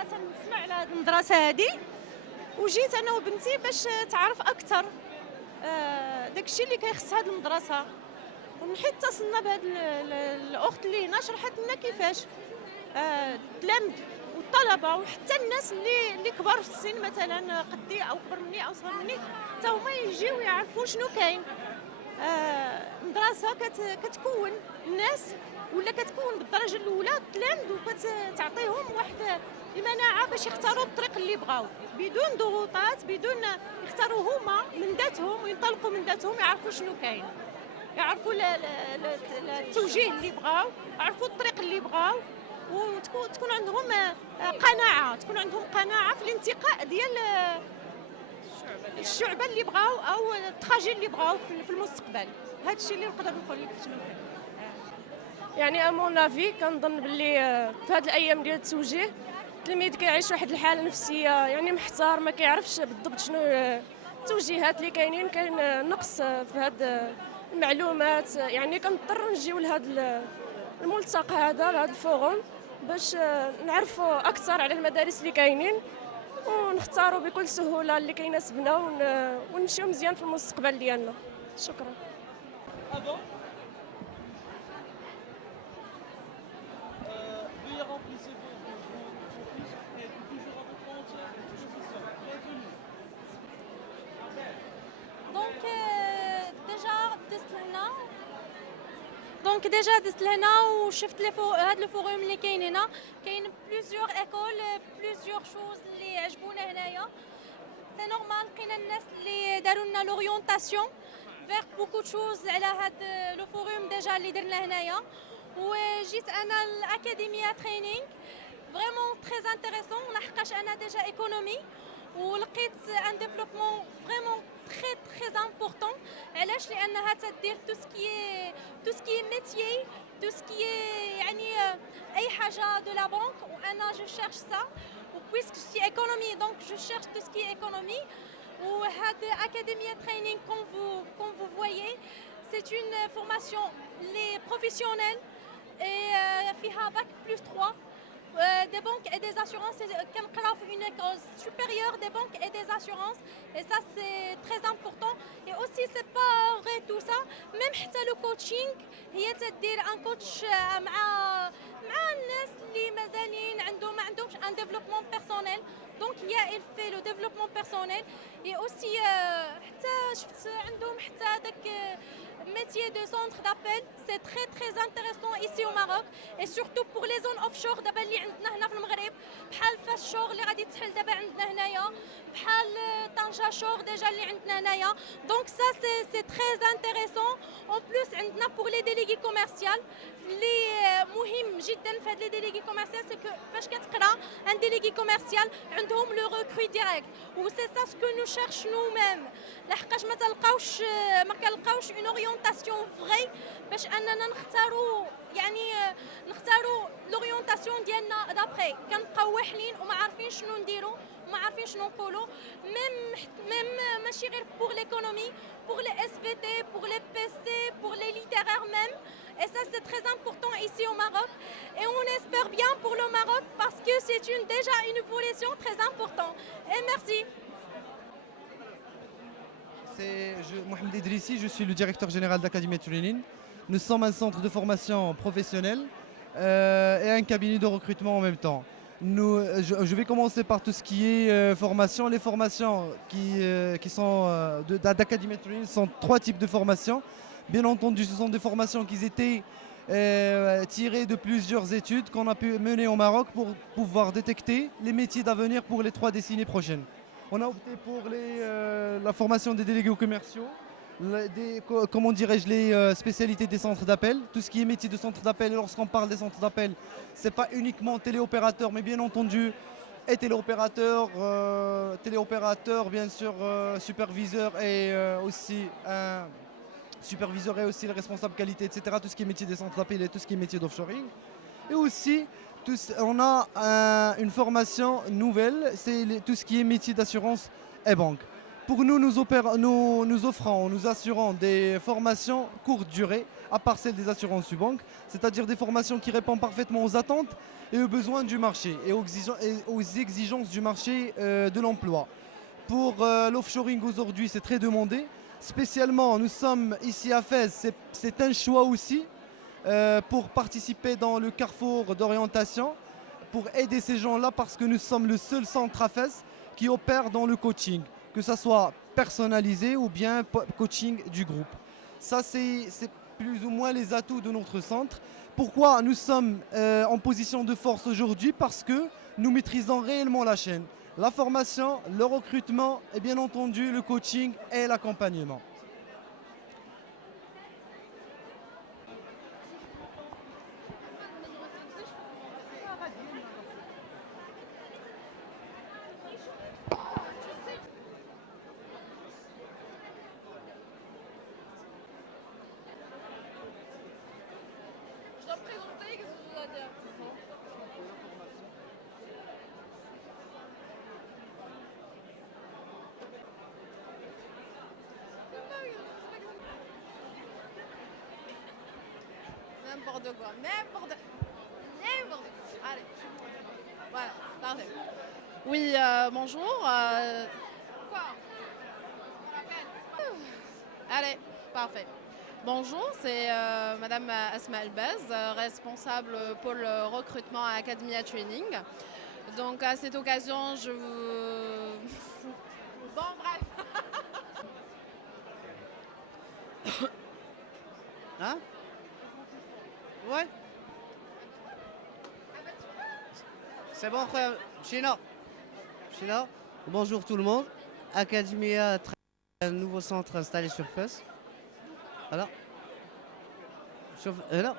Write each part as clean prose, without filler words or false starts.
مرة تنسمع على هذه المدرسة هذه، وجيت أنا وبنتي باش تعرف أكثر داكشي اللي كيخص هذه المدرسة، حيت اتصلنا بهاد الأخت اللي هنا شرحت لنا كيفاش التلامذ والطلبة وحتى الناس اللي كبار في السن مثلا قدي أو كبر مني أو صغر مني حتى هما يجيو يعرفوا شنو كاين. مدرسة كتكون الناس ولا كتكون بالدرجة الأولى التلامذ وكتعطيهم واحد المناعة باش يختاروا الطريق اللي بغاو بدون ضغوطات، بدون يختاروا هما من ذاتهم وينطلقوا من ذاتهم، يعرفوا شنو كاين، يعرفوا التوجيه اللي بغاو، يعرفوا الطريق اللي بغاو، وتكون عندهم قناعة، تكون عندهم قناعة في الانتقاء ديال الشعبة اللي بغاو أو التراجي اللي بغاو في المستقبل. هذا الشيء اللي نقدر نقول لك شنو كاين. يعني امون لافي كنظن باللي في هذه الايام ديال التوجيه التلميذ كيعيش واحد الحاله نفسيه يعني محتار، ما كيعرفش بالضبط شنو التوجيهات اللي كاينين، كاين نقص في هذه المعلومات. يعني كنضطر نجيو لهذا الملتقى هذا، لهذا الفوروم، باش نعرفوا اكثر على المدارس اللي كاينين ونختاروا بكل سهوله اللي كيناسبنا ونمشيو مزيان في المستقبل ديالنا. شكرا. Veuillez remplissez vos fiches et toujours à votre entière disposition. Bienvenue. ديجا دزت لهنا وشفت هاد الفوروم اللي كاين هنا، كاين بليزيور ايكول، بليزيور شوز اللي عجبونا هنايا. سي نورمال لقينا الناس اللي داروا لنا لورينتاسيون فيغ بوكو شوز على هاد لو فوروم ديجا اللي درنا هنايا. وجيت انا الاكاديميه ترينينغ فريمون تري انتريسون، لحقاش انا ديجا ايكونومي ولقيت ان ديفلوبمون فريمون très très important. علاش؟ لانها تدير tout ce qui est métier, tout ce qui est يعني اي حاجه de la banque. وانا je cherche ça, puisque je suis économie donc je cherche tout ce qui est économie. وهاد académie training comme vous voyez, c'est une formation les professionnels et فيها bac plus 3 des banques et des assurances. كنقراو في une école supérieure des banques et des assurances, et ça c'est très important. Et aussi c'est pas vrai tout ça, même حتى le coaching هي تدير ان كوتش مع الناس اللي مازالين ما عندهمش ان développement personnel. Donc il fait le développement personnel. Et aussi حتى شفت عندهم حتى داك métier de centre d'appel, c'est très très intéressant ici au Maroc, et surtout pour les zones offshore دابا اللي عندنا هنا في المغرب، بحال فاس شور اللي غادي تحل دابا عندنا هنايا، بحال طنجة شور ديجا اللي عندنا هنايا. دونك سا سي تري انتريسون. اون بلوس عندنا بور لي ديليغي كوميرسيال اللي مهم جدا في هاد لي ديليغي كوميرسيال، سي كو فاش كتقرا ان ديليغي كوميرسيال عندهم لو ريكروي ديريكت، و سي سا سكو نو شيرش نو ميم، لحقاش ما كنلقاوش اون اورينتاسيون فري باش اننا نختاروا لورينتاسيون ديالنا دابخي. كنبقاو واحلين وما عارفين شنو نديروا وما عارفين شنو نقولوا. ميم ماشي غير بور ليكونومي، بور لي اس في تي، بور لي بي سي، بور لي ليتيرير ميم. Et ça c'est très important ici au Maroc, et on espère bien pour le Maroc parce que c'est déjà une évolution très importante. Et merci. Mohamed Idrissi, je suis le directeur général d'Académie Training. Nous sommes un centre de formation professionnelle et un cabinet de recrutement en même temps. Je vais commencer par tout ce qui est formation. Les formations qui sont d'Académie Training sont 3 types de formations. Bien entendu, ce sont des formations qui étaient tirées de plusieurs études qu'on a pu mener au Maroc pour pouvoir détecter les métiers d'avenir pour les 3 décennies prochaines. On a opté pour la formation des délégués commerciaux, comment dirais-je, les spécialités des centres d'appel, tout ce qui est métier de centre d'appel. Et lorsqu'on parle des centres d'appel, ce n'est pas uniquement téléopérateur, mais bien entendu, et téléopérateur, bien sûr, superviseur et aussi superviseur et aussi le responsable qualité, etc. Tout ce qui est métier des centres d'appel et tout ce qui est métier d'offshoring. Et aussi, on a une formation nouvelle, c'est tout ce qui est métier d'assurance et banque. Pour nous, nous offrons, nous assurons des formations courte durée, à part celles des assurances Subbank, c'est-à-dire des formations qui répondent parfaitement aux attentes et aux besoins du marché et aux exigences du marché de l'emploi. Pour l'offshoring aujourd'hui, c'est très demandé. Spécialement, nous sommes ici à Fès, c'est un choix aussi pour participer dans le carrefour d'orientation, pour aider ces gens-là parce que nous sommes le seul centre à Fès qui opère dans le coaching, que ce soit personnalisé ou bien coaching du groupe. Ça, c'est plus ou moins les atouts de notre centre. Pourquoi nous sommes en position de force aujourd'hui? Parce que nous maîtrisons réellement la chaîne. La formation, le recrutement et bien entendu le coaching et l'accompagnement. Je dois me présenter, qu'est-ce que je dois dire? N'importe quoi, n'importe quoi. Allez, voilà, parfait. Oui, bonjour. Quoi? Allez, parfait. Bonjour, c'est Madame Asma Elbaz, responsable pôle recrutement à Academia Training. Donc à cette occasion, je vous... Bon, bref. Hein? Ouais. C'est bon, frère. China. Bonjour tout le monde. Academia, un nouveau centre installé sur Fès. Voilà. Là.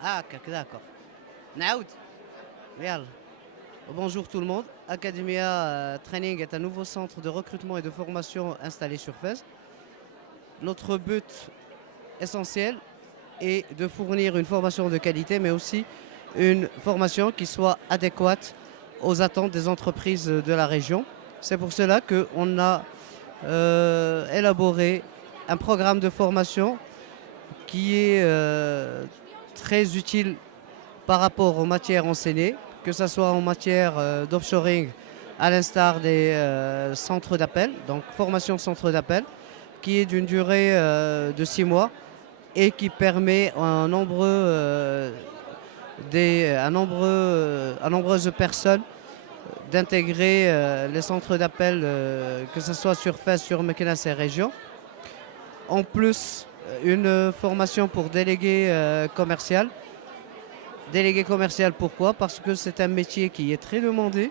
Ah, d'accord. Naoud. Real. Bonjour tout le monde. Academia Training est un nouveau centre de recrutement et de formation installé sur Fès. Notre but essentiel est de fournir une formation de qualité, mais aussi une formation qui soit adéquate aux attentes des entreprises de la région. C'est pour cela qu'on a élaboré un programme de formation qui est très utile par rapport aux matières enseignées, que ce soit en matière d'offshoring, à l'instar des centres d'appel, donc formation centre d'appel, qui est d'une durée de 6 mois et qui permet à nombreuses personnes d'intégrer les centres d'appel, que ce soit sur Fès, sur Meknès et région. En plus, une formation pour délégué commercial. Délégué commercial, pourquoi? Parce que c'est un métier qui est très demandé.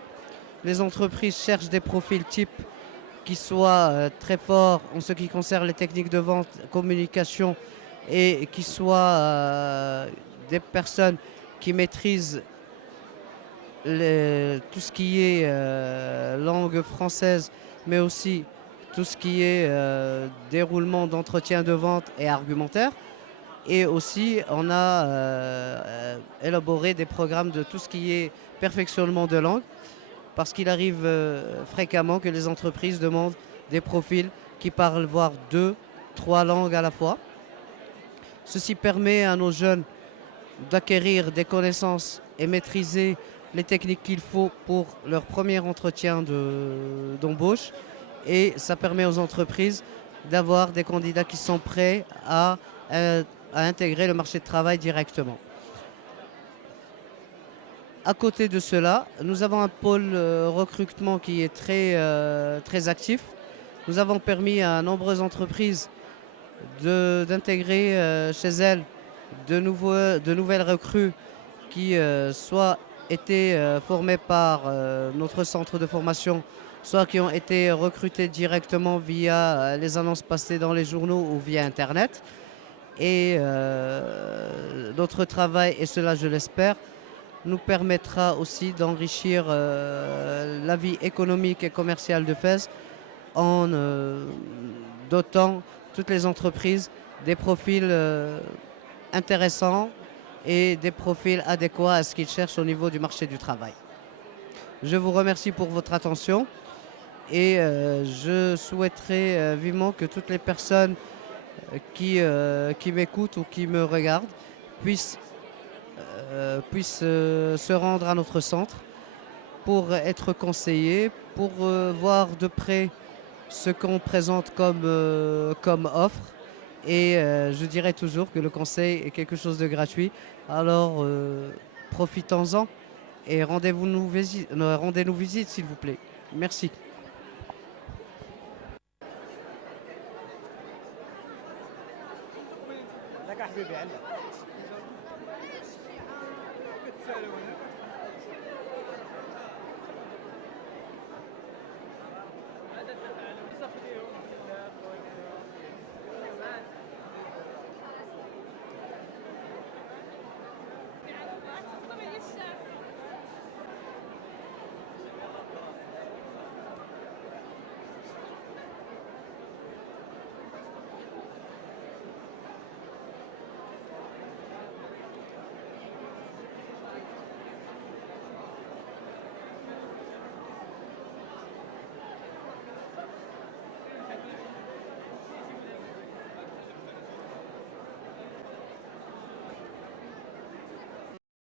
Les entreprises cherchent des profils types qui soient très forts en ce qui concerne les techniques de vente, communication, et qui soient des personnes qui maîtrisent tout ce qui est langue française, mais aussi tout ce qui est déroulement d'entretien de vente et argumentaire. Et aussi, on a élaboré des programmes de tout ce qui est perfectionnement de langue, parce qu'il arrive fréquemment que les entreprises demandent des profils qui parlent voire 2, 3 langues à la fois. Ceci permet à nos jeunes d'acquérir des connaissances et maîtriser les techniques qu'il faut pour leur premier entretien d'embauche. Et ça permet aux entreprises d'avoir des candidats qui sont prêts à intégrer le marché de travail directement. À côté de cela, nous avons un pôle recrutement qui est très actif. Nous avons permis à nombreuses entreprises d'intégrer chez elles de nouvelles recrues qui soit été formées par notre centre de formation, soit qui ont été recrutées directement via les annonces passées dans les journaux ou via Internet. Et notre travail, et cela je l'espère, nous permettra aussi d'enrichir la vie économique et commerciale de Fès en dotant toutes les entreprises des profils intéressants et des profils adéquats à ce qu'ils cherchent au niveau du marché du travail. Je vous remercie pour votre attention Et je souhaiterais vivement que toutes les personnes qui m'écoutent ou qui me regardent puissent, se rendre à notre centre pour être conseillés, pour voir de près ce qu'on présente comme offre. Et je dirais toujours que le conseil est quelque chose de gratuit. Alors profitons-en et rendez-nous visite s'il vous plaît. Merci.